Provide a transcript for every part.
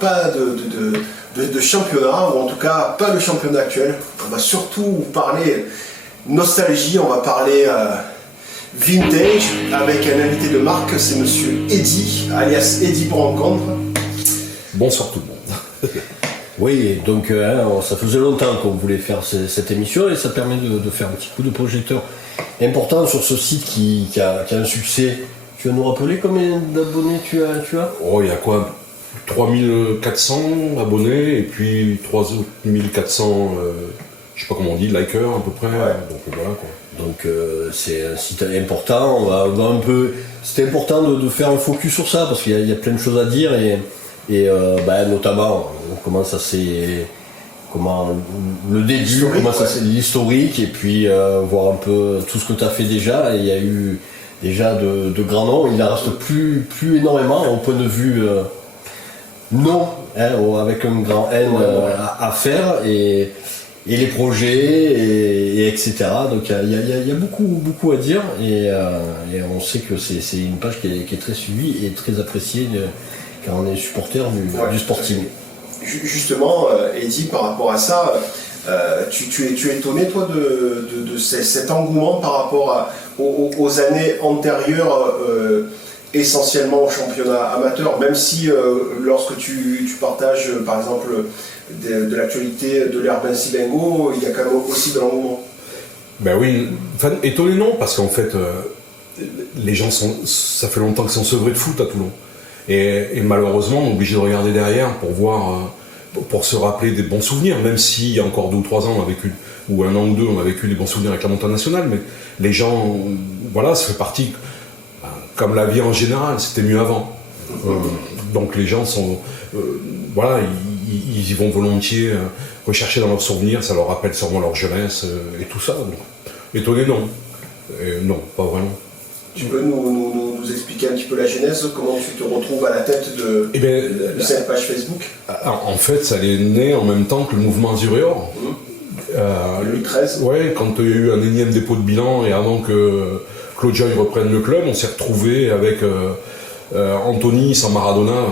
pas de championnat, ou en tout cas pas le championnat actuel. On va surtout parler nostalgie, on va parler vintage avec un invité de marque, c'est monsieur Eddy, alias Eddy pour rencontre. Bonsoir tout le monde. Oui, donc ça faisait longtemps qu'on voulait faire cette émission et ça permet de faire un petit coup de projecteur important sur ce site qui a un succès. Tu vas nous rappeler combien d'abonnés tu as? Oh, il y a quoi 3400 abonnés et puis 3400, je sais pas comment on dit, likers à peu près. Ouais. Donc voilà quoi. Donc c'est un site important, on va un peu... C'était important de faire un focus sur ça parce qu'il y a plein de choses à dire et notamment comment ça s'est... Comment le début, comment ça s'est... L'historique et puis voir un peu tout ce que tu as fait déjà. Et il y a eu déjà de grands noms, il n'en reste plus énormément au point de vue nom, avec un grand N à faire et les projets et etc. Donc il y a beaucoup à dire et on sait que c'est une page qui est très suivie et très appréciée car on est supporter du Sporting. Justement, Eddy, par rapport à ça, tu es étonné toi de cet engouement par rapport aux années antérieures, essentiellement au championnat amateur, même si lorsque tu partages par exemple de l'actualité de l'ère Vinci Bengo, il y a quand même aussi de l'engouement. Ben oui, enfin, étonné non, parce qu'en fait les gens ça fait longtemps qu'ils sont sevrés de foot à Toulon. Et malheureusement, on est obligé de regarder derrière pour voir, pour se rappeler des bons souvenirs, même s'il y a encore 2 ou 3 ans, on a vécu, ou 1 an ou 2, on a vécu des bons souvenirs avec la montagne nationale, mais les gens, voilà, ça fait partie, comme la vie en général, c'était mieux avant. Donc les gens sont, voilà, ils y vont volontiers rechercher dans leurs souvenirs, ça leur rappelle sûrement leur jeunesse et tout ça. Donc, étonné, non. Non, pas vraiment. Tu peux nous expliquer un petit peu la genèse, comment tu te retrouves à la tête de cette page Facebook? En fait, ça est né en même temps que le mouvement Azuréor. 2013. Ouais, quand il y a eu un énième dépôt de bilan et avant que Claude Joy reprenne le club, on s'est retrouvé avec Anthony sans Maradona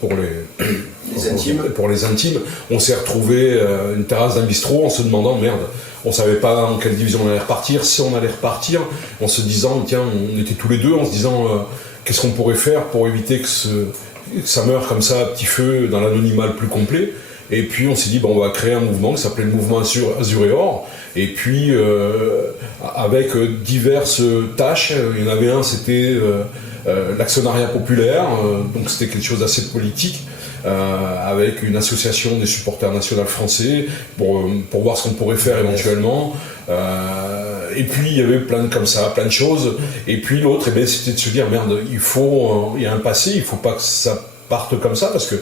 pour les intimes. On s'est retrouvé une terrasse d'un bistrot en se demandant merde. On savait pas dans quelle division on allait repartir, si on allait repartir, en se disant, tiens, on était tous les deux, en se disant, qu'est-ce qu'on pourrait faire pour éviter que ça meure comme ça à petit feu dans l'anonymat le plus complet. Et puis on s'est dit, on va créer un mouvement qui s'appelait le mouvement Azuréor, et puis avec diverses tâches. Il y en avait un, c'était l'actionnariat populaire, donc c'était quelque chose d'assez politique. Avec une association des supporters nationaux français pour voir ce qu'on pourrait faire éventuellement. Et puis il y avait plein de choses. Et puis l'autre, c'était de se dire merde, il y a un passé, il faut pas que ça parte comme ça parce que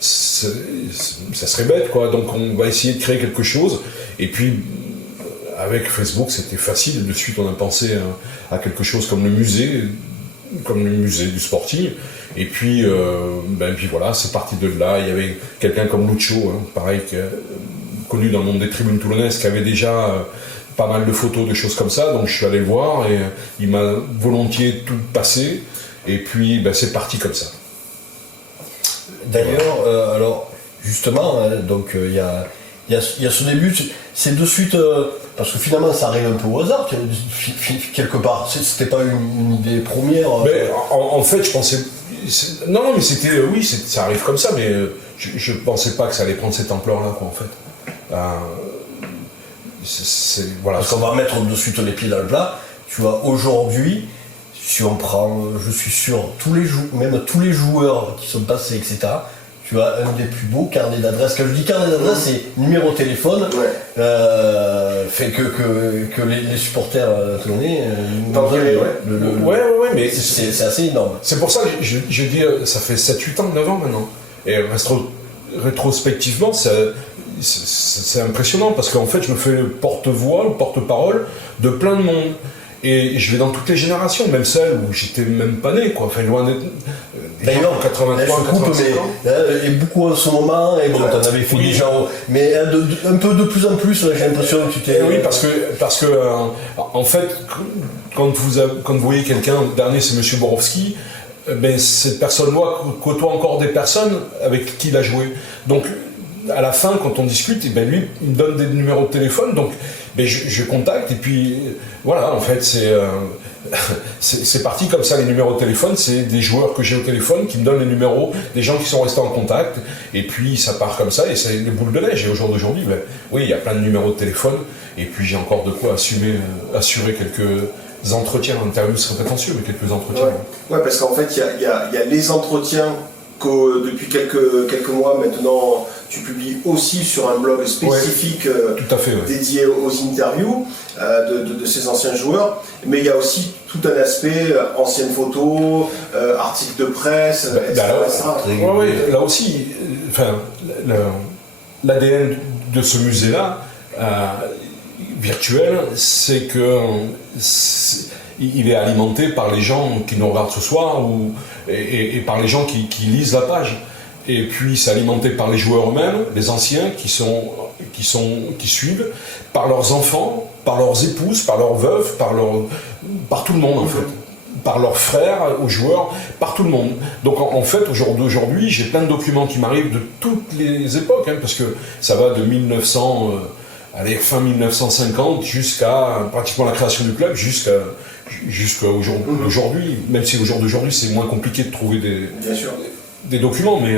ça serait bête quoi. Donc on va essayer de créer quelque chose. Et puis avec Facebook, c'était facile. De suite, on a pensé à quelque chose comme le musée du Sporting. Et puis, puis voilà, c'est parti de là. Il y avait quelqu'un comme Lucho, pareil, connu dans le monde des tribunes toulonnaises, qui avait déjà pas mal de photos, de choses comme ça. Donc je suis allé le voir et il m'a volontiers tout passé. Et puis c'est parti comme ça. D'ailleurs, alors justement, donc il y a ce début, c'est de suite, parce que finalement ça arrive un peu au hasard, quelque part. C'était pas une idée première. Mais en fait, je pensais. Non, mais c'était. Oui, ça arrive comme ça, mais je pensais pas que ça allait prendre cette ampleur-là, quoi, en fait. Voilà. Parce qu'on va mettre de suite les pieds dans le plat. Tu vois, aujourd'hui, si on prend, je suis sûr, même tous les joueurs qui sont passés, etc., tu as un des plus beaux carnets d'adresses. Quand je dis carnet d'adresses, c'est numéro de téléphone. Fait que les supporters tournés. Mais c'est assez énorme. C'est pour ça que je dis, ça fait 7-8 ans, 9 ans maintenant. Et rétrospectivement, c'est impressionnant parce qu'en fait, je me fais le porte-voix, le porte-parole de plein de monde. Et je vais dans toutes les générations, même celles où j'étais même pas né, quoi. Enfin, loin d'être. D'ailleurs, 83, 85 ans. Et beaucoup en ce moment, et bon, t'en avais fait déjà, mais un peu de plus en plus, j'ai l'impression que tu t'es. Oui, parce que en fait, quand vous voyez quelqu'un, le dernier c'est M. Borowski, ben, cette personne-là côtoie encore des personnes avec qui il a joué. Donc, à la fin, quand on discute, ben, lui, il me donne des numéros de téléphone, donc ben, je contacte, et puis voilà, en fait, c'est parti comme ça, les numéros de téléphone, c'est des joueurs que j'ai au téléphone qui me donnent les numéros des gens qui sont restés en contact, et puis ça part comme ça, et c'est les boules de neige. Et au jour d'aujourd'hui, ben, oui, il y a plein de numéros de téléphone, et puis j'ai encore de quoi assurer quelques entretiens, interviews serait prétentieux, mais quelques entretiens. Ouais, parce qu'en fait, il y a les entretiens que depuis quelques mois maintenant, tu publies aussi sur un blog spécifique tout à fait, dédié aux interviews de ces anciens joueurs, mais il y a aussi tout un aspect anciennes photos, articles de presse, etc. Là aussi, l'ADN de ce musée-là, virtuel, c'est que il est alimenté par les gens qui nous regardent ce soir et par les gens qui lisent la page. Et puis c'est alimenté par les joueurs eux-mêmes, les anciens qui suivent, par leurs enfants, par leurs épouses, par leurs veuves, par tout le monde en fait. Par leurs frères aux joueurs, par tout le monde. Donc en fait, au jour d'aujourd'hui, j'ai plein de documents qui m'arrivent de toutes les époques, parce que ça va de fin 1950 jusqu'à pratiquement la création du club, jusqu'à aujourd'hui, même si au jour d'aujourd'hui c'est moins compliqué de trouver des documents, mais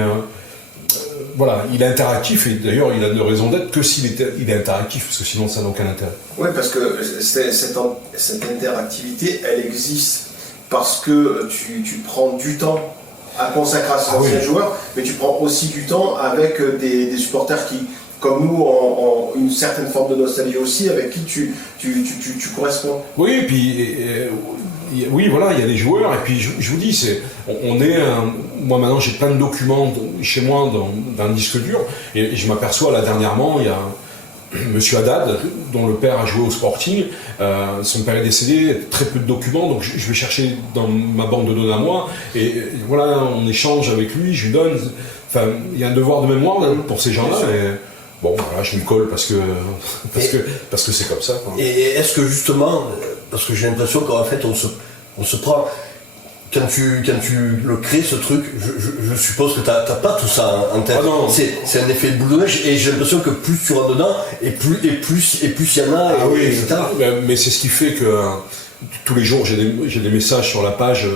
voilà, il est interactif, et d'ailleurs il a de raison d'être que s'il est interactif, parce que sinon ça n'a aucun intérêt. Oui, parce que cette interactivité, elle existe parce que tu prends du temps à consacrer à ces anciens joueurs, mais tu prends aussi du temps avec des supporters qui, comme nous, ont une certaine forme de nostalgie aussi, avec qui tu corresponds. Oui, et puis oui, voilà, il y a des joueurs, et puis je vous dis, moi maintenant j'ai plein de documents chez moi dans un disque dur, et je m'aperçois là dernièrement, il y a Monsieur Haddad, dont le père a joué au Sporting, son père est décédé, très peu de documents, donc je vais chercher dans ma banque de données à moi, et voilà, on échange avec lui, je lui donne, enfin, il y a un devoir de mémoire pour ces gens-là, et bon, voilà, je lui colle parce que c'est comme ça. Quoi. Et est-ce que justement, parce que j'ai l'impression qu'en fait on se prend, quand tu le crées ce truc, je suppose que t'as pas tout ça en tête. C'est un effet de boule de neige, et j'ai l'impression que plus tu rentres dedans, et plus il y en a, etc. Mais c'est ce qui fait que tous les jours j'ai des messages sur la page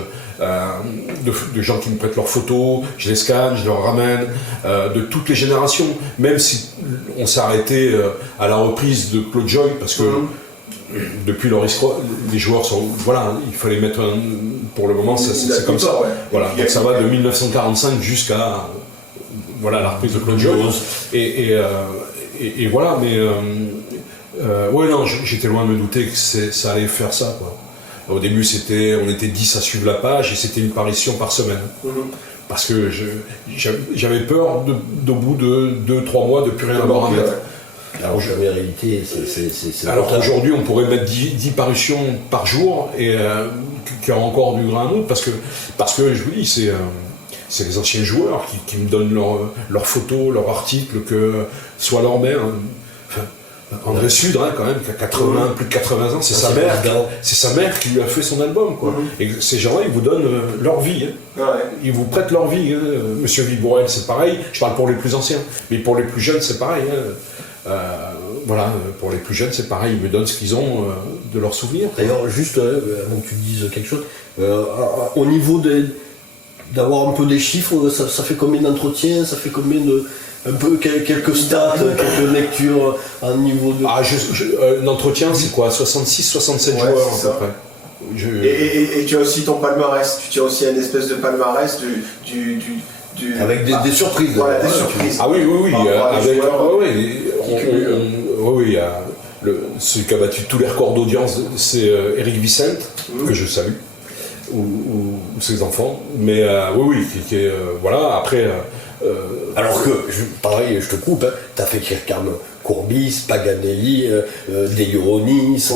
de gens qui me prêtent leurs photos, je les scanne, je les ramène, de toutes les générations, même si on s'est arrêté à la reprise de Claude Joy, parce que depuis les joueurs sont, voilà, il fallait mettre pour le moment c'est comme ça, voilà, donc ça va de 1945 jusqu'à la reprise de Claude Joy, et voilà, mais non, j'étais loin de me douter que ça allait faire ça, quoi. Au début, on était 10 à suivre la page, et c'était une parution par semaine. Parce que j'avais peur d'au bout de 2-3 mois de ne plus rien avoir à mettre. Alors en réalité, c'est alors qu'aujourd'hui, on pourrait mettre 10 parutions par jour, et qui ont encore du grain à moudre, parce que je vous dis, c'est les anciens joueurs qui me donnent leurs photos, leurs articles, que soit leur mère. André Sudre, quand même, qui a plus de 80 ans, c'est sa mère qui lui a fait son album, quoi. Et ces gens-là, ils vous donnent leur vie. Ils vous prêtent leur vie. Monsieur Vibourel, c'est pareil. Je parle pour les plus anciens, mais pour les plus jeunes, c'est pareil. Pour les plus jeunes, c'est pareil. Ils me donnent ce qu'ils ont de leurs souvenirs. D'ailleurs, juste avant que tu dises quelque chose, au niveau d'avoir un peu des chiffres, ça fait combien d'entretiens, ça fait combien de... Un peu quelques stats, quelques lectures à un niveau de... L'entretien, c'est quoi, 66-67 joueurs à peu près. Et tu as aussi ton palmarès, tu as aussi une espèce de palmarès avec des surprises. Voilà, des surprises. Ah oui. Il y a celui qui a battu tous les records d'audience, c'est Eric Vicente, que je salue, ou ses enfants. Mais qui est... voilà, après... alors que, pareil, je te coupe, t'as fait écrire comme Courbis, Paganelli, De Ionis,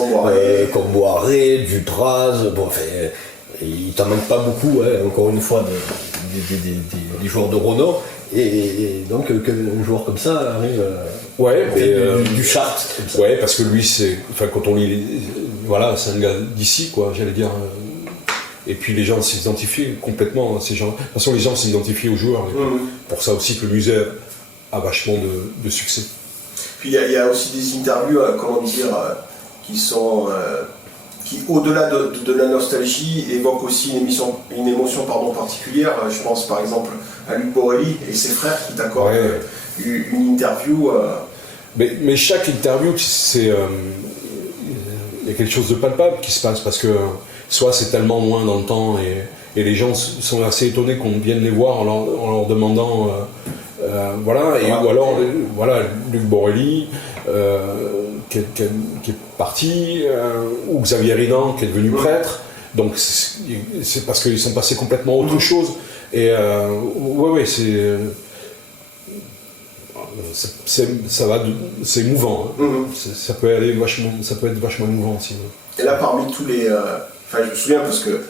Comboiré, Dutraz, bon, enfin, il t'en manque pas beaucoup, encore une fois, des joueurs de renom, et donc qu'un joueur comme ça arrive du chart. Ouais, parce que lui, quand on lit, voilà, c'est un gars d'ici, quoi, j'allais dire. Et puis les gens s'identifiaient complètement à ces gens. De toute façon, les gens s'identifiaient aux joueurs. Pour ça aussi que le musée a vachement de succès. Puis il y a aussi des interviews, qui sont qui, au-delà de la nostalgie, évoquent aussi une émotion particulière. Je pense par exemple à Luc Borelli et ses frères qui t'accordent une interview. Mais chaque interview, il y a quelque chose de palpable qui se passe parce que soit c'est tellement loin dans le temps et les gens sont assez étonnés qu'on vienne les voir en leur demandant ou alors Luc Borelli qui est parti ou Xavier Ridan qui est devenu prêtre, donc c'est parce qu'ils sont passés complètement à autre chose et c'est émouvant, ça peut être vachement émouvant aussi. Et là, parmi tous les je me souviens parce que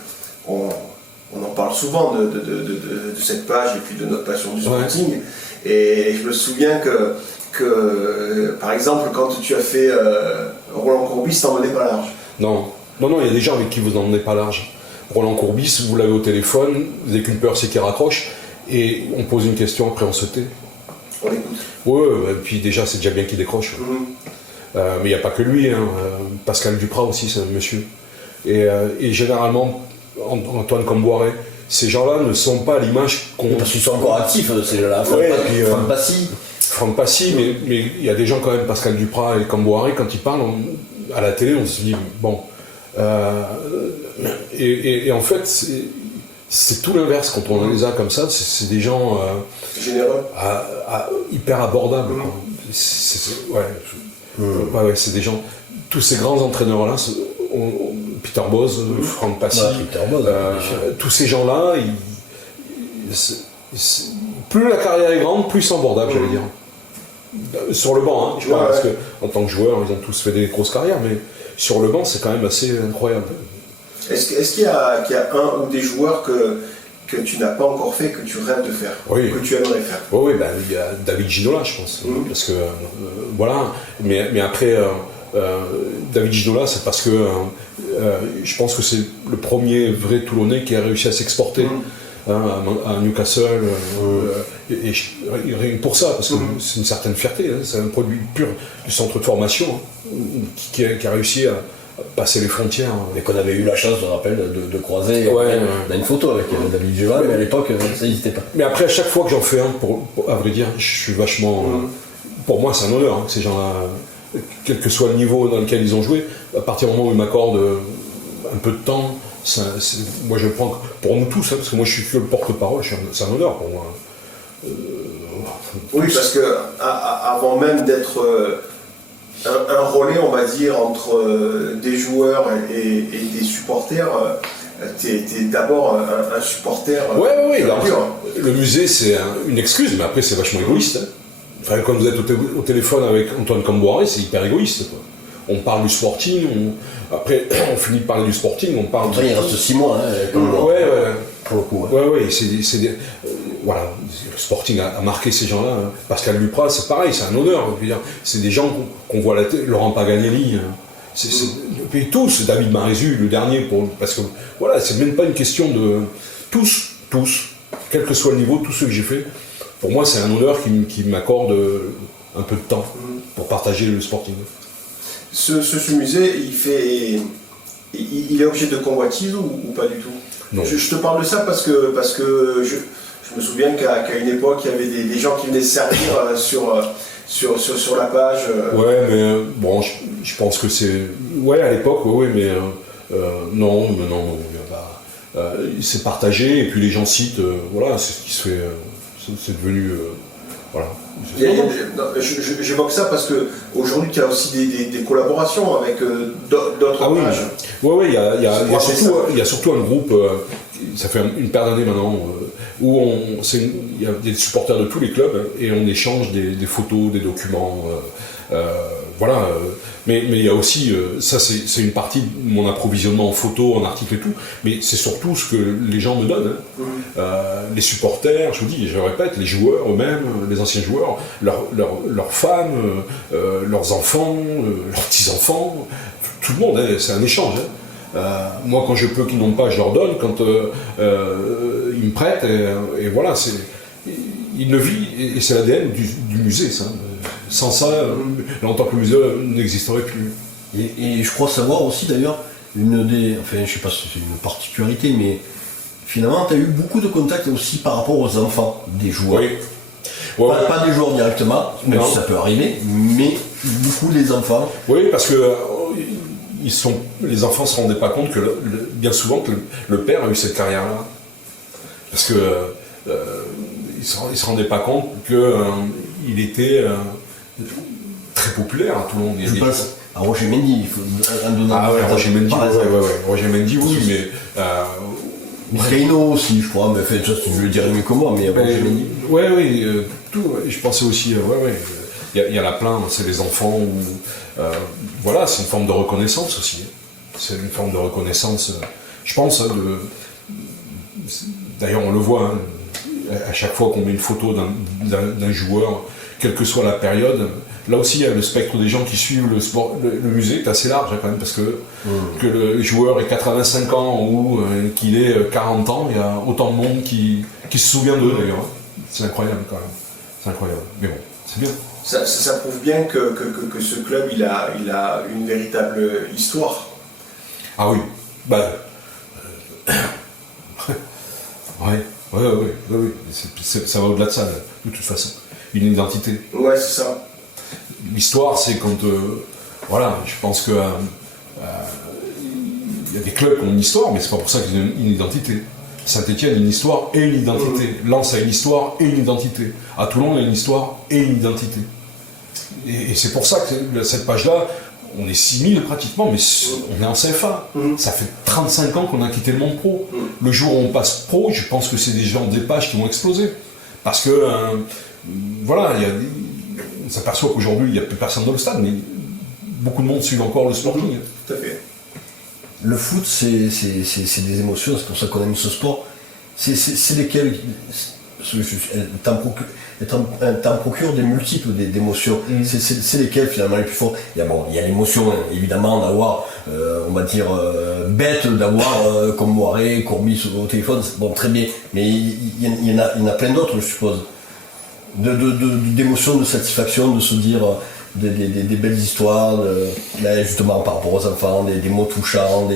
on en parle souvent de cette page et puis de notre passion du sporting. Et je me souviens que par exemple, quand tu as fait Roland Courbis, t'emmenais pas large. Non, il y a des gens avec qui vous n'emmenez pas large. Roland Courbis, vous l'avez au téléphone, vous n'avez qu'une peur, c'est qu'il raccroche, et on pose une question, après on se tait. On écoute. Ouais, et puis déjà, c'est déjà bien qu'il décroche. Mais il n'y a pas que lui, Pascal Duprat aussi, c'est un monsieur. Et généralement, Antoine Comboiré, ces gens-là ne sont pas à l'image qu'on... Parce qu'ils sont encore actifs, ces gens-là. Franck Passy, mais il y a des gens quand même, Pascal Duprat et Comboiré, quand ils parlent à la télé, on se dit, bon... et en fait, c'est tout l'inverse quand on les a comme ça, c'est des gens... généreux. Hyper abordables. C'est des gens... Tous ces grands entraîneurs-là... Peter Bosz, Franck Passy, tous ces gens-là, plus la carrière est grande, plus ils sont abordables, j'allais dire. Sur le banc, je parle, parce qu'en tant que joueur, ils ont tous fait des grosses carrières, mais sur le banc, c'est quand même assez incroyable. Est-ce qu'il y a un ou des joueurs que tu n'as pas encore fait, que tu rêves de faire, que tu aimerais faire? Oui, il y a David Ginola, je pense, parce que, mais après... David Ginola, c'est parce que je pense que c'est le premier vrai Toulonnais qui a réussi à s'exporter à Newcastle. Et rien que pour ça, parce que c'est une certaine fierté, c'est un produit pur du centre de formation qui a réussi à passer les frontières. Et qu'on avait eu la chance, je me rappelle, de croiser. On a une photo avec David Ginola, mais à l'époque, ça n'existait pas. Mais après, à chaque fois que j'en fais un, à vrai dire, je suis vachement... pour moi, c'est un honneur que ces gens-là... quel que soit le niveau dans lequel ils ont joué, à partir du moment où ils m'accordent un peu de temps, moi je prends pour nous tous, parce que moi je suis que le porte-parole, c'est un honneur pour moi. Oui, parce que avant même d'être un relais, on va dire, entre des joueurs et des supporters, t'es d'abord un supporter. Oui. Le musée c'est une excuse, mais après c'est vachement égoïste. Enfin, quand vous êtes au téléphone avec Antoine Comboiré, c'est hyper égoïste, quoi. On parle du sporting, après on finit de parler du sporting, on parle... Après il reste 6 mois, pour le coup. Voilà, le sporting a marqué ces gens-là. Pascal Duprat, c'est pareil, c'est un honneur. Je veux dire, c'est des gens qu'on voit à la télé, Laurent Paganelli, et tous, David Marézu, le dernier, parce que voilà, c'est même pas une question de... Tous, quel que soit le niveau, tous ceux que j'ai fait, pour moi c'est un honneur qui m'accorde un peu de temps pour partager le sporting. Ce musée, il est objet de convoitise ou pas du tout? Non. Je te parle de ça parce que je me souviens qu'à une époque, il y avait des gens qui venaient se servir sur la page. Ouais, mais bon, je pense que c'est... Ouais, à l'époque, mais non, c'est partagé, et puis les gens citent, voilà, c'est ce qui se fait, c'est devenu... voilà. J'évoque ça parce qu'aujourd'hui, il y a aussi des collaborations avec d'autres pages. Oui, il y a surtout un groupe, ça fait une paire d'années maintenant, où il y a des supporters de tous les clubs et on échange des photos, des documents. Voilà. Mais il y a aussi, ça c'est une partie de mon approvisionnement en photos, en articles et tout, mais c'est surtout ce que les gens me donnent. Les supporters, je vous dis, je répète, les joueurs eux-mêmes, les anciens joueurs, leurs femmes, leurs enfants, leurs petits-enfants, tout le monde, c'est un échange. Moi, quand je peux, qu'ils n'ont pas, je leur donne. Quand ils me prêtent, et voilà, il le vit, et c'est l'ADN du musée, ça. Sans ça, longtemps que le musée n'existerait plus. Et je crois savoir aussi d'ailleurs, je sais pas si c'est une particularité, mais finalement, tu as eu beaucoup de contacts aussi par rapport aux enfants des joueurs. Oui. Ouais, pas des joueurs directement, même si ça peut arriver, mais beaucoup les enfants. Oui, parce que les enfants ne se rendaient pas compte que bien souvent que le père a eu cette carrière-là. Parce que ils se rendaient pas compte qu'il était très populaire à Toulon. Je pense à Roger Mendy, il faut un donner. Ah ouais, Roger Mendy, Roger Mendy, oui, mais. Miscaino aussi, je crois, mais fait, tu le dirais mieux que moi, mais Roger Mendy. Oui, tout. Je pensais aussi, il y en a plein, c'est les enfants où. Voilà, c'est une forme de reconnaissance aussi. C'est une forme de reconnaissance, je pense, d'ailleurs, on le voit, hein, à chaque fois qu'on met une photo d'un joueur, quelle que soit la période, là aussi, il y a le spectre des gens qui suivent le sport, le musée est assez large, hein, quand même, parce que le joueur ait 85 ans ou qu'il ait 40 ans, il y a autant de monde qui se souvient d'eux, d'ailleurs. Hein. C'est incroyable, quand même. C'est incroyable. Mais bon, c'est bien. Ça prouve bien que ce club, il a une véritable histoire. Ah oui, oui. Ça va au-delà de ça, de toute façon. Une identité. Ouais, c'est ça. L'histoire, c'est quand... voilà, je pense que... il y a des clubs qui ont une histoire, mais c'est pas pour ça qu'ils ont une identité. Saint-Étienne a une histoire et une identité. Lens a une histoire et une identité. À Toulon, il y a une histoire et une identité. Et c'est pour ça que cette page-là, on est 6000 pratiquement, mais on est en CFA. Ça fait 35 ans qu'on a quitté le monde pro. Le jour où on passe pro, je pense que c'est des pages qui vont exploser. Parce que, voilà, on s'aperçoit qu'aujourd'hui, il n'y a plus personne dans le stade, mais beaucoup de monde suit encore le sporting. Tout à fait. Le foot, c'est des émotions, c'est pour ça qu'on aime ce sport. C'est lesquelles t'en procure des multiples d'émotions. C'est lesquelles finalement les plus fortes. Il y a l'émotion évidemment d'avoir, on va dire, bête d'avoir comme Moiré, Courbis au téléphone, bon très bien, mais il y en a plein d'autres je suppose. D'émotions, de satisfaction, de se dire des belles histoires, justement par rapport aux enfants, des mots touchants,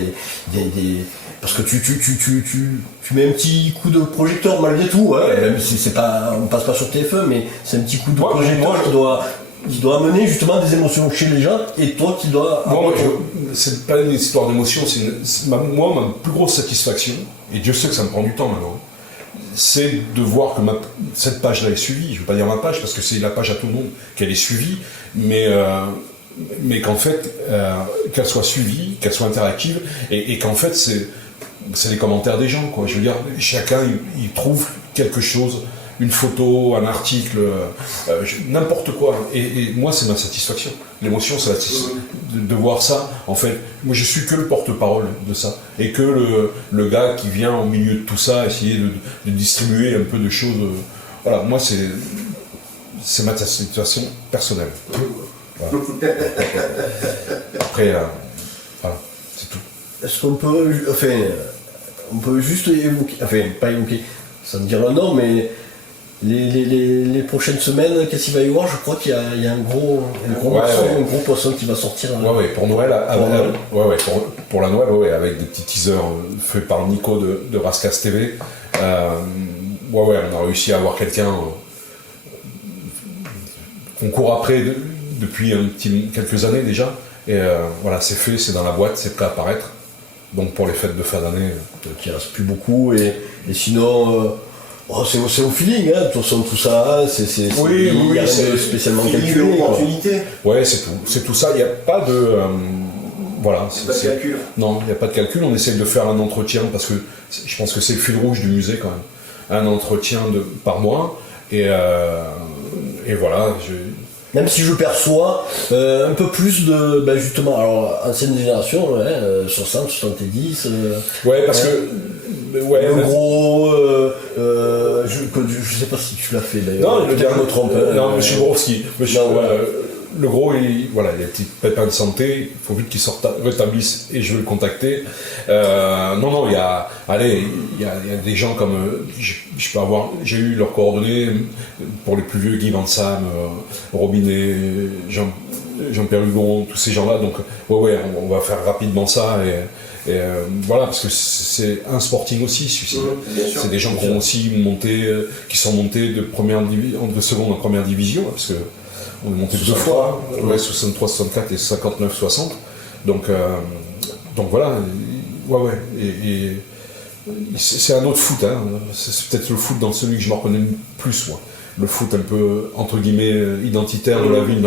parce que tu mets un petit coup de projecteur malgré tout, hein, même si c'est pas, on passe pas sur TF1, mais c'est un petit coup de projecteur qui doit amener justement des émotions chez les gens, et toi qui dois... c'est pas une histoire d'émotion, ma plus grosse satisfaction, et Dieu sait que ça me prend du temps maintenant, c'est de voir que cette page-là est suivie. Je ne veux pas dire ma page, parce que c'est la page à tout le monde qu'elle est suivie, mais qu'en fait, qu'elle soit suivie, qu'elle soit interactive, et qu'en fait, c'est les commentaires des gens, quoi. Je veux dire, chacun, il trouve quelque chose, une photo, un article, n'importe quoi. Et moi, c'est ma satisfaction. L'émotion, c'est de voir ça. En fait, moi, je suis que le porte-parole de ça. Et que le gars qui vient au milieu de tout ça, essayer de distribuer un peu de choses. Voilà, moi, c'est ma satisfaction personnelle. Voilà. Après, voilà, c'est tout. Est-ce qu'on peut... on peut juste évoquer... pas évoquer, sans dire le nom, mais... Les prochaines semaines, qu'est-ce qu'il va y avoir? Je crois qu'il y a un gros poisson qui va sortir. Pour Noël. Pour la Noël, avec des petits teasers faits par Nico de Rascas TV. On a réussi à avoir quelqu'un qu'on court après depuis quelques années déjà. Et voilà, c'est fait, c'est dans la boîte, c'est prêt à apparaître. Donc pour les fêtes de fin d'année. Donc il ne reste plus beaucoup. Et sinon... c'est au feeling, hein. De toute façon, tout ça, c'est spécialement calculé. Opportunité. Ouais, c'est tout ça. Il n'y a pas de. Voilà. Pas de calcul. Non, il n'y a pas de calcul. On essaye de faire un entretien parce que je pense que c'est le fil rouge du musée quand même. Un entretien par mois. Et voilà. Même si je perçois un peu plus de, justement, alors ancienne génération, 60, 70. Ouais, parce que. Le gros, je sais pas si tu l'as fait d'ailleurs. Non, le dernier me trompe. Non, Monsieur Borowski. le gros, il a des petits pépins de santé, il faut vite qu'il rétablisse et je vais le contacter. Non, il y a des gens comme, j'ai eu leurs coordonnées pour les plus vieux, Guy Van Sam, Robinet, Jean-Pierre Hugon, tous ces gens-là, donc ouais, on va faire rapidement ça et voilà, parce que c'est un sporting aussi, celui-ci. C'est des gens qui ont aussi monté, qui sont montés de seconde en première division, parce que on est monté 2 fois, 63, 64 et 59, 60. Donc voilà, ouais. Et c'est un autre foot, hein. C'est peut-être le foot dans celui que je me reconnais le plus, moi. Le foot un peu, entre guillemets, identitaire de la ville,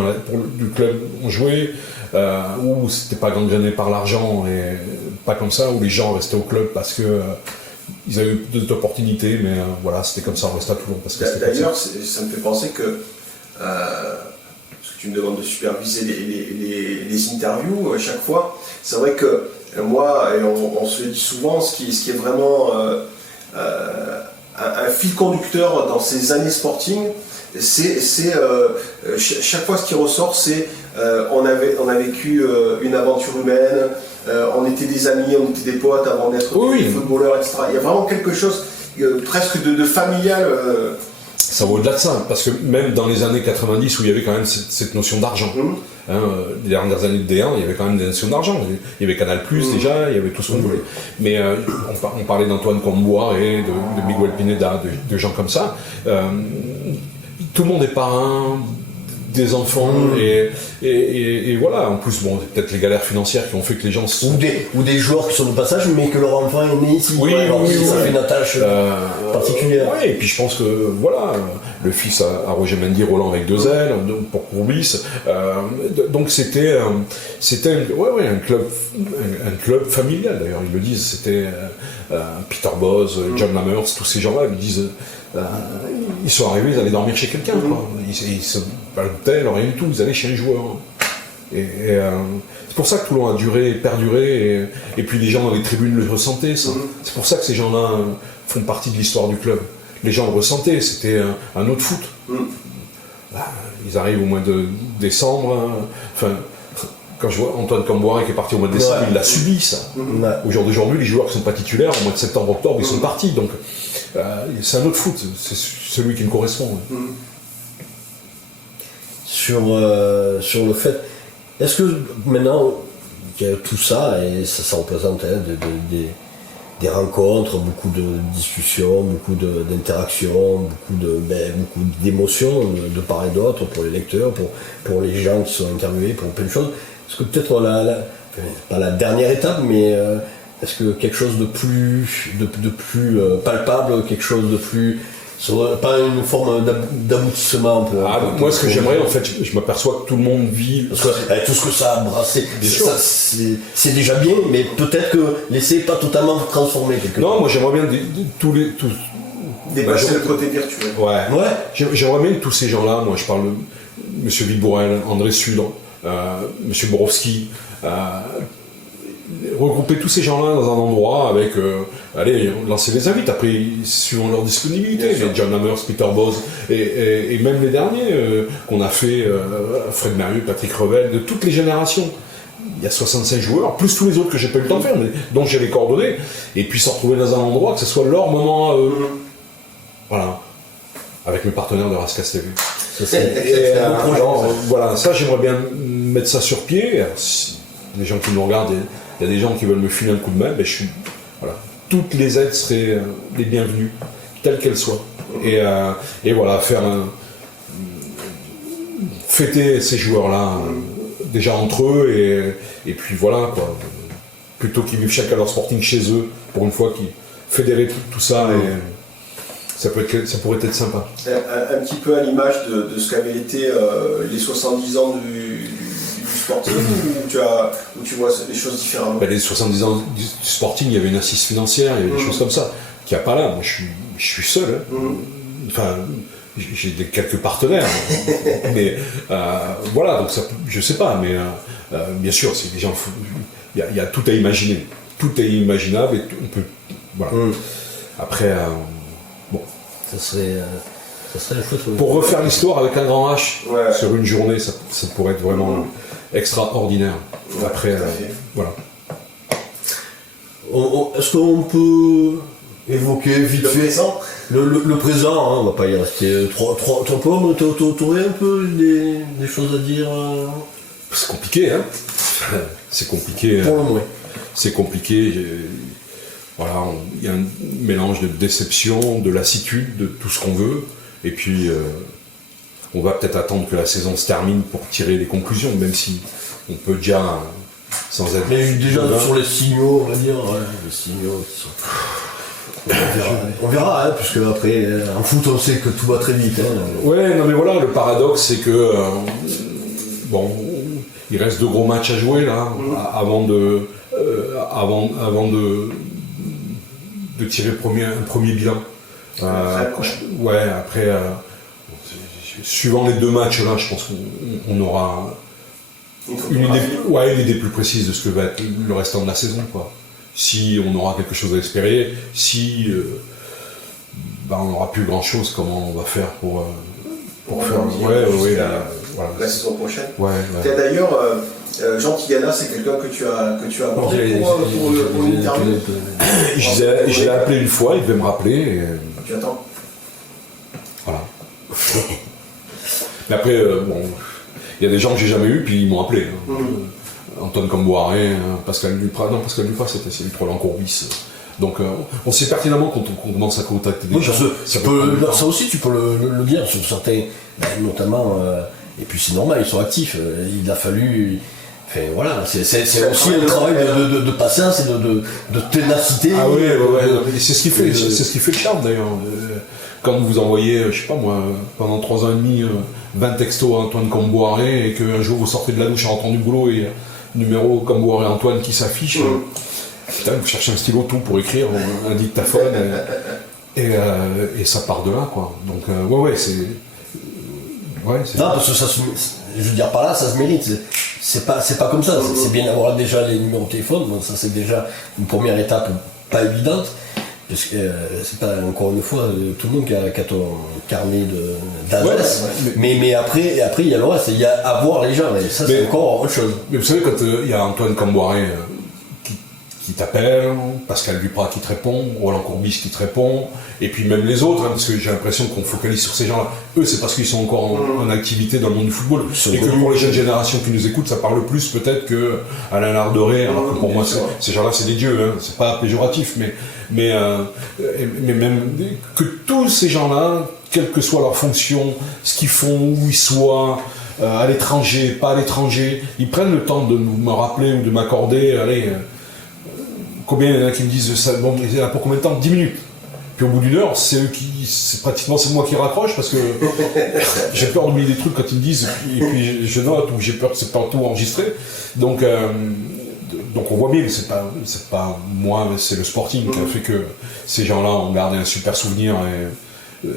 du club où on jouait, où c'était pas gangréné par l'argent, et pas comme ça, où les gens restaient au club parce que ils avaient eu d'autres opportunités, mais voilà, c'était comme ça, on restait à Toulon. D'ailleurs, ça me fait penser que, parce que tu me demandes de superviser les interviews chaque fois, c'est vrai que moi, et on se le dit souvent, ce qui est vraiment un fil conducteur dans ces années Sporting, c'est chaque fois ce qui ressort, c'est on a vécu une aventure humaine, on était des amis, on était des potes avant d'être des footballeurs, etc. Il y a vraiment quelque chose presque de familial. Ça va au-delà de ça, parce que même dans les années 90 où il y avait quand même cette notion d'argent, les dernières années de D1, il y avait quand même des notions d'argent. Il y avait Canal+, déjà, il y avait tout ce qu'on voulait. Mais on parlait d'Antoine Comboire et de Miguel Pineda, de gens comme ça. Tout le monde est parrain des enfants et voilà. En plus, bon, peut-être les galères financières qui ont fait que les gens ou des joueurs qui sont de passage mais que leur enfant est né ici. Ça fait une attache particulière. Oui, et puis je pense que voilà, le fils à Roger Mendy, Roland avec 2 L, pour Courbis. Donc c'était un club familial d'ailleurs. Ils le disent. C'était Peter Bosz, John Lammers, tous ces gens-là. Ils disent. Ils sont arrivés, ils allaient dormir chez quelqu'un. Ils se pas l'hôtel, rien du tout, ils allaient chez un joueur. Et c'est pour ça que Toulon a perduré, et puis les gens dans les tribunes le ressentaient. Ça. C'est pour ça que ces gens-là font partie de l'histoire du club. Les gens le ressentaient, c'était un autre foot. Ils arrivent au mois de décembre. Quand je vois Antoine Comboire qui est parti au mois de décembre, il l'a subi, ça. Au jour d'aujourd'hui, les joueurs qui ne sont pas titulaires, au mois de septembre, octobre, ils sont partis. Donc, c'est un autre foot, c'est celui qui me correspond. Sur le fait, est-ce que maintenant, il y a tout ça, et ça représente des rencontres, beaucoup de discussions, beaucoup d'interactions, beaucoup d'émotions de part et d'autre pour les lecteurs, pour les gens qui sont interviewés, pour plein de choses. Est-ce que peut-être pas la dernière étape, mais est-ce que quelque chose de plus palpable, quelque chose de plus... pas une forme d'aboutissement moi, ce que j'aimerais, en fait, je m'aperçois que tout le monde vit... Parce que tout ce que ça a brassé, c'est déjà bien, mais peut-être que l'essai n'est pas totalement transformé quelque part. Non, moi j'aimerais bien dépasser le côté virtuel. Ouais. J'aimerais bien que tous ces gens-là, moi je parle de M. Villebourel, André Sudre, M. Borowski, regrouper tous ces gens-là dans un endroit avec, lancer les invites, après, suivant leur disponibilité, les John Lammers, Peter Bosz, et même les derniers qu'on a fait, Fred Mérieux, Patrick Revel, de toutes les générations. Il y a 65 joueurs, plus tous les autres que j'ai pas eu le temps de faire, mais dont j'ai les coordonnées, et puis se retrouver dans un endroit, que ce soit leur moment à eux. Voilà. Avec mes partenaires de Rascas TV. Voilà, ça j'aimerais bien mettre ça sur pied. Alors, si les gens qui nous regardent, il y a des gens qui veulent me filer un coup de main, toutes les aides seraient les bienvenues, telles qu'elles soient. Et voilà, fêter ces joueurs-là, déjà entre eux, et puis voilà, quoi. Plutôt qu'ils vivent chacun leur sporting chez eux, pour une fois, qu'ils fédérer tout ça, et ça pourrait être sympa. Un petit peu à l'image de ce qu'avaient été les 70 ans du Sporting, ou tu vois les choses différemment? Les 70 ans du Sporting, il y avait une assise financière, il y avait des choses comme ça, qu'il n'y a pas là. Moi, je suis seul. Enfin, j'ai quelques partenaires, mais voilà, donc ça, je sais pas, mais bien sûr, c'est des gens, il y a tout à imaginer, tout est imaginable, et on peut, voilà. Après, bon, ça serait Ça serait chouette. Pour refaire l'histoire avec un grand H Ouais. sur une journée, ça pourrait être vraiment extraordinaire. Ouais, Après, tout à fait. voilà. Est-ce qu'on peut évoquer vite Le fait présent. le présent, hein, on va pas y rester trop longtemps, t'aurais un peu des choses à dire C'est compliqué, hein. C'est compliqué. pour le moins. C'est compliqué. Voilà, il y a un mélange de déception, de lassitude, de tout ce qu'on veut. Et puis, on va peut-être attendre que la saison se termine pour tirer les conclusions, même si on peut déjà, sans être... Mais déjà sur les signaux, on va dire, ouais, les signaux qui sont... On verra, hein, puisque après, en foot, on sait que tout va très vite. Hein. Ouais, non mais voilà, le paradoxe, c'est que... bon, il reste 2 gros matchs à jouer, là, avant de tirer un premier bilan. Après, suivant les 2 matchs là, je pense qu'on aura une idée plus précise de ce que va être le restant de la saison, quoi. Si on aura quelque chose à espérer, si on n'aura plus grand chose, comment on va faire pour faire la saison prochaine. Ouais. D'ailleurs, Jean Tigana, c'est quelqu'un que tu as abordé pour l'interview. Je l'ai appelé une fois, il devait me rappeler. Et... Tu attends. Voilà. Mais après, il y a des gens que j'ai jamais eu, puis ils m'ont appelé. Hein. Antoine Camboiré, Pascal Duprat, c'était celui de Roland Courbis. Donc on sait pertinemment quand on commence à contacter des gens. Ça aussi, tu peux le dire sur certains, notamment, et puis c'est normal, ils sont actifs. Il a fallu. Enfin, voilà, c'est aussi un travail de patience et de ténacité. Ah oui, c'est ce qui fait, le charme d'ailleurs. Quand vous envoyez, je sais pas moi, pendant 3 ans et demi, 20 textos à Antoine Camboiré et qu'un jour vous sortez de la douche en rentrant du boulot et numéro Camboiré Antoine qui s'affiche. Putain, vous cherchez un stylo tout pour écrire, un dictaphone, et ça part de là, quoi. Donc, c'est... Non, parce que je veux dire par là, ça se mérite. C'est pas comme ça. C'est bien d'avoir déjà les numéros de téléphone. Bon, ça, c'est déjà une première étape pas évidente. Parce que c'est pas, encore une fois, tout le monde qui a ton carnet d'adresse. Mais après, il y a le reste. Il y a à voir les gens. Et ça, c'est encore autre chose. Mais vous savez, quand il y a Antoine Camboiré qui t'appelle, Pascal Duprat qui te répond, Roland Courbis qui te répond, et puis même les autres, parce que j'ai l'impression qu'on focalise sur ces gens-là. Eux, c'est parce qu'ils sont encore en activité dans le monde du football. Et que pour les jeunes générations qui nous écoutent, ça parle plus peut-être que Alain Lardoré, alors que pour moi, ces gens-là, c'est des dieux. Hein. C'est pas péjoratif, mais même que tous ces gens-là, quelle que soit leur fonction, ce qu'ils font, où ils soient, à l'étranger, pas à l'étranger, ils prennent le temps de me rappeler ou de m'accorder, combien il y en a qui me disent ça, bon, pour combien de temps? 10 minutes. Puis au bout d'une heure, c'est moi qui raccroche parce que j'ai peur d'oublier des trucs quand ils me disent, et puis je note, ou j'ai peur que c'est pas tout enregistré. Donc on voit bien que c'est pas moi, mais c'est le Sporting qui a fait que ces gens-là ont gardé un super souvenir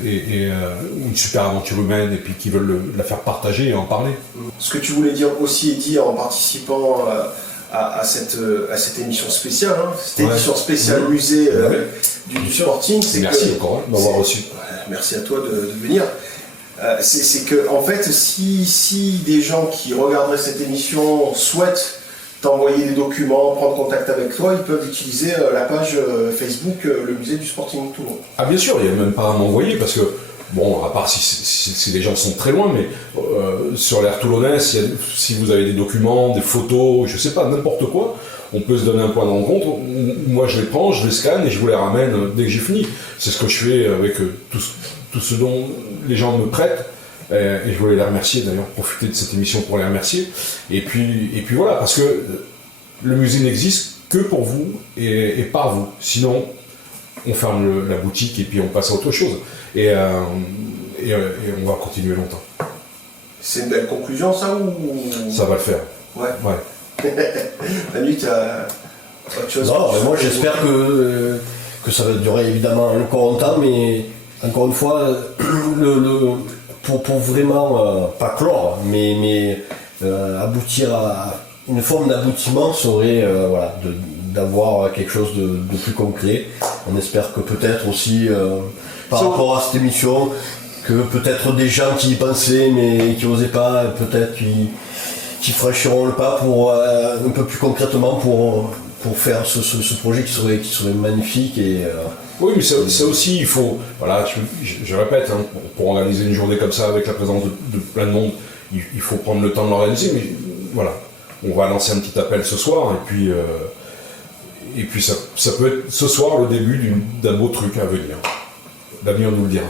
et une super aventure humaine, et puis qui veulent la faire partager et en parler. Ce que tu voulais dire aussi, Eddy, en participant à cette émission spéciale, cette édition spéciale musée du Sporting, c'est merci encore d'avoir reçu. Merci à toi de venir. C'est que en fait, si des gens qui regarderaient cette émission souhaitent t'envoyer des documents, prendre contact avec toi, ils peuvent utiliser la page Facebook, le musée du Sporting Toulon. Ah bien sûr, il n'y a même pas à m'envoyer, parce que, bon, à part si les gens sont très loin, mais sur l'aire toulonnaise, si vous avez des documents, des photos, je sais pas, n'importe quoi, on peut se donner un point de rencontre. Moi je les prends, je les scanne et je vous les ramène dès que j'ai fini. C'est ce que je fais avec tout ce dont les gens me prêtent. Et je voulais les remercier, d'ailleurs, profiter de cette émission pour les remercier. Et puis voilà, parce que le musée n'existe que pour vous et par vous. Sinon, on ferme la boutique et puis on passe à autre chose. Et on va continuer longtemps. C'est une belle conclusion, ça, ou... Ça va le faire. Ouais. Manu, t'as autre chose? Non, moi j'espère que ça va durer évidemment encore longtemps, mais encore une fois, pour vraiment, pas clore, mais aboutir à une forme d'aboutiment serait d'avoir quelque chose de plus concret. On espère que peut-être aussi, par rapport à cette émission, que peut-être des gens qui y pensaient mais qui n'osaient pas, peut-être qui franchiront le pas pour un peu plus concrètement pour faire ce projet qui serait magnifique et oui, mais ça aussi, il faut, voilà, je répète, hein, pour organiser une journée comme ça avec la présence de plein de monde, il faut prendre le temps de l'organiser, mais voilà, on va lancer un petit appel ce soir, et puis ça peut être ce soir le début d'un beau truc à venir. L'avenir nous le dira.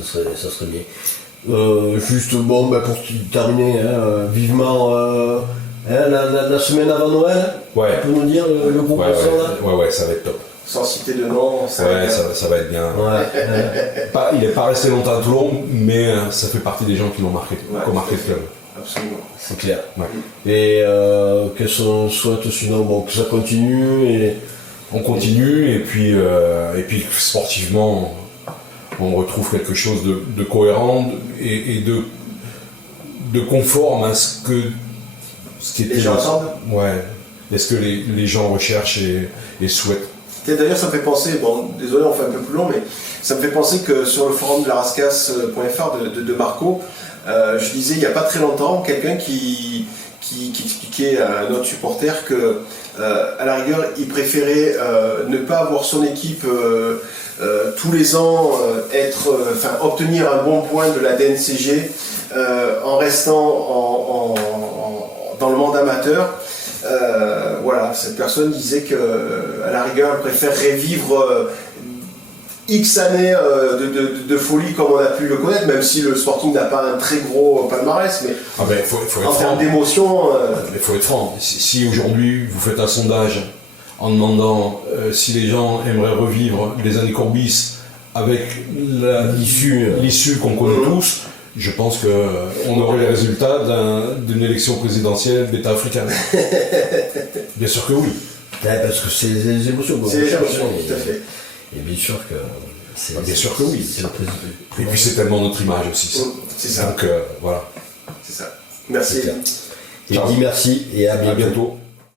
Ça serait bien. Juste, bon, pour terminer, vivement la semaine avant Noël, ouais. Tu peux nous dire le groupe là ouais, ça va être top. Sans citer de nom, ça va être bien. Ouais. Il n'est pas resté longtemps à Toulon, mais ça fait partie des gens qui l'ont marqué, qui ont marqué le club. Absolument. C'est clair. Ouais. Et qu'est-ce qu'on souhaite sinon que ça continue et... On continue, et puis sportivement, on retrouve quelque chose de cohérent et de conforme à ce qui était... Les gens attendent. Ouais. Est-ce que les gens recherchent et souhaitent. Et d'ailleurs, ça me fait penser, bon, désolé, on fait un peu plus long, mais ça me fait penser que sur le forum de la rascasse.fr de Marco, je disais il n'y a pas très longtemps, quelqu'un qui expliquait à notre supporter que, à la rigueur, il préférait ne pas avoir son équipe tous les ans, obtenir un bon point de la DNCG en restant dans le monde amateur. Voilà, cette personne disait qu'à la rigueur, elle préférerait vivre X années de folie comme on a pu le connaître, même si le Sporting n'a pas un très gros palmarès, mais faut être en termes d'émotion... Il faut être franc. Si aujourd'hui vous faites un sondage en demandant si les gens aimeraient revivre les années Courbis avec l'issue qu'on connaît tous, je pense qu'on aurait les résultats d'une élection présidentielle d'État africain. Bien sûr que oui. Ouais, parce que c'est les émotions. C'est les émotions, tout à fait. Et bien sûr que bien sûr que oui. Et puis c'est tellement notre image aussi. C'est ça. Donc voilà. C'est ça. Merci. Et dis merci et à bientôt.